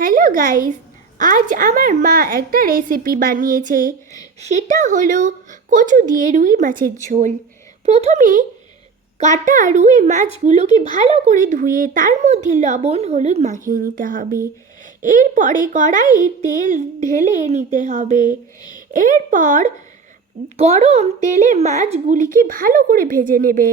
Hello guys, আজ আমার মা একটা রেসিপি বানিয়েছে। সেটা হলো কচু দিয়ে রুই মাছের ঝোল। প্রথমে কাটা রুই মাছগুলোকে ভালো করে ধুয়ে তার মধ্যে লবণ হলুদ মাখিয়ে নিতে হবে। এরপরে কড়াইয়ে তেল ঢেলে নিতে হবে। এরপর গরম তেলে মাছগুলিকে ভালো করে ভেজে নেবে।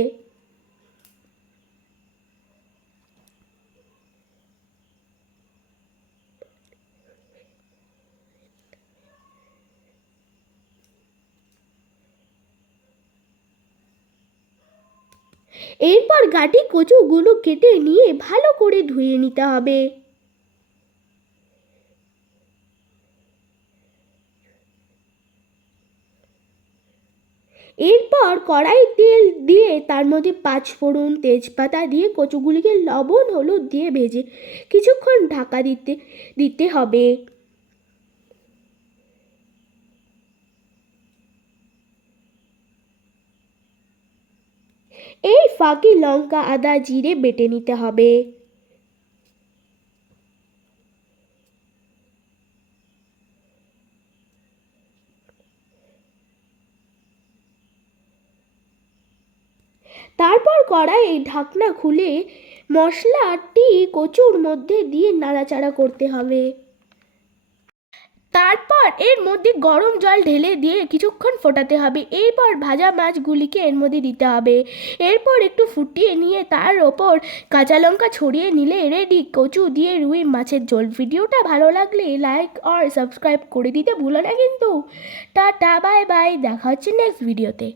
এরপর গাটি কচুগুলো কেটে নিয়ে ভালো করে ধুয়ে নিতে হবে। এরপর কড়াই তেল দিয়ে তার মধ্যে পাঁচফোড়ন তেজপাতা দিয়ে কচুগুলিকে লবণ হলুদ দিয়ে ভেজে কিছুক্ষণ ঢাকা দিতে দিতে হবে। এই ফাঁকে লঙ্কা আদা জিরে বেটে নিতে হবে। তারপর কড়াইয়ে ঢাকনা খুলে মশলাটি কচুর মধ্যে দিয়ে নাড়াচাড়া করতে হবে। তারপর এর মধ্যে গরম জল ঢেলে দিয়ে কিছুক্ষণ ফোটাতে হবে। এরপর ভাজা মাছগুলিকে এর মধ্যে দিতে হবে। এরপর একটু ফুটিয়ে নিয়ে তার ওপর কাঁচা লঙ্কা ছড়িয়ে নিলে রেডি কচু দিয়ে রুই মাছের ঝোল। ভিডিওটা ভালো লাগলে লাইক আর সাবস্ক্রাইব করে দিতে ভুলো না কিন্তু। টাটা বাই বাই, দেখা হচ্ছে নেক্সট ভিডিওতে।